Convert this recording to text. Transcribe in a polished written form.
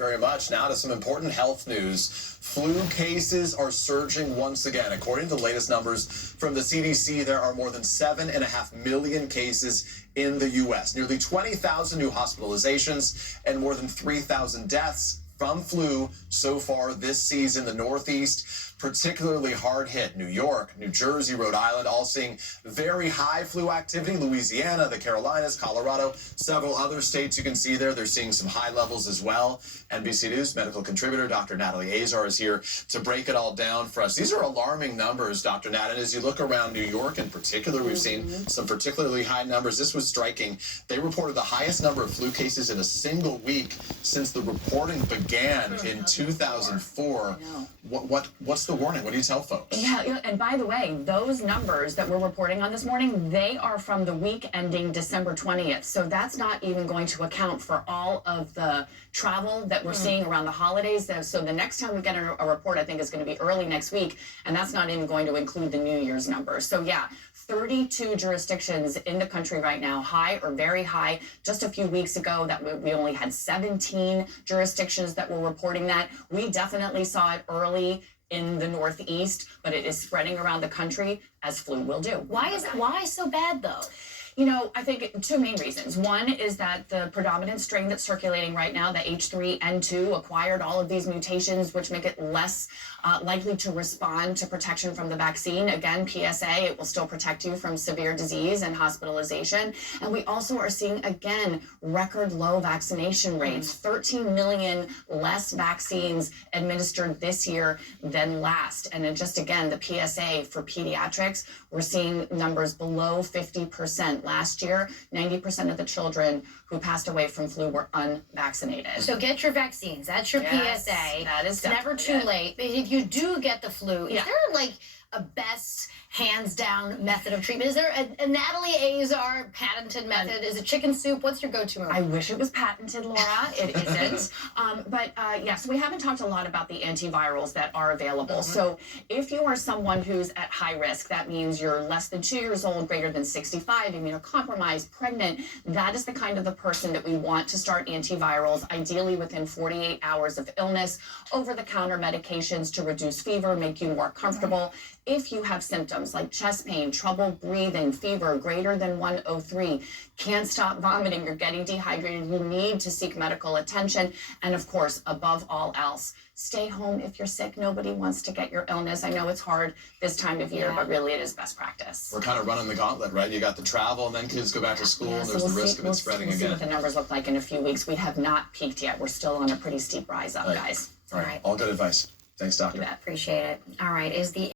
Very much. Now to some important health news. Flu cases are surging once again. According to the latest numbers from the CDC, there are more than 7.5 million cases in the U.S., nearly 20,000 new hospitalizations, and more than 3,000 deaths from flu so far this season. The Northeast, particularly hard hit. New York, New Jersey, Rhode Island, all seeing very high flu activity. Louisiana, the Carolinas, Colorado, several other states you can see there. They're seeing some high levels as well. NBC News medical contributor Dr. Natalie Azar is here to break it all down for us. These are alarming numbers, Dr. Nat, and as you look around New York in particular, we've seen some particularly high numbers. This was striking. They reported the highest number of flu cases in a single week since the reporting began in 2004. What's the warning? What do you tell folks? Yeah, and by the way, those numbers that we're reporting on this morning, they are from the week ending December 20th. So that's not even going to account for all of the travel that we're seeing around the holidays. So the next time we get a report, I think, is going to be early next week, and that's not even going to include the New Year's numbers. So yeah, 32 jurisdictions in the country right now, high or very high. Just a few weeks ago, that we only had 17 jurisdictions that were reporting that. We definitely saw it early in the Northeast, but it is spreading around the country, as flu will do. Why so bad though? You know, I think two main reasons. One is that the predominant strain that's circulating right now, the H3N2, acquired all of these mutations, which make it less likely to respond to protection from the vaccine. Again, PSA, it will still protect you from severe disease and hospitalization. And we also are seeing, again, record low vaccination rates, 13 million less vaccines administered this year than last. And then just again, the PSA for pediatrics, we're seeing numbers below 50%. Last year, 90% of the children who passed away from flu were unvaccinated. So get your vaccines. That's your PSA. That is never too late. But if you do get the flu, is there like a best hands-down method of treatment? Is there a Natalie Azar patented method? Is it chicken soup? What's your go-to move? I wish it was patented, Laura. It isn't. Yes, we haven't talked a lot about the antivirals that are available. So if you are someone who's at high risk, that means you're less than 2 years old, greater than 65, immunocompromised, pregnant, that is the kind of the person that we want to start antivirals, ideally within 48 hours of illness, over-the-counter medications to reduce fever, make you more comfortable. If you have symptoms like chest pain, trouble breathing, fever greater than 103, can't stop vomiting, you're getting dehydrated, you need to seek medical attention. And of course, above all else, stay home if you're sick. Nobody wants to get your illness. I know it's hard this time of year, but really it is best practice. We're kind of running the gauntlet, right? You got the travel, and then kids go back to school, and there's the risk of it spreading again. We'll see what the numbers look like in a few weeks. We have not peaked yet. We're still on a pretty steep rise up, guys. All right. All good advice. Thanks, Doctor. You appreciate it. All right. Is the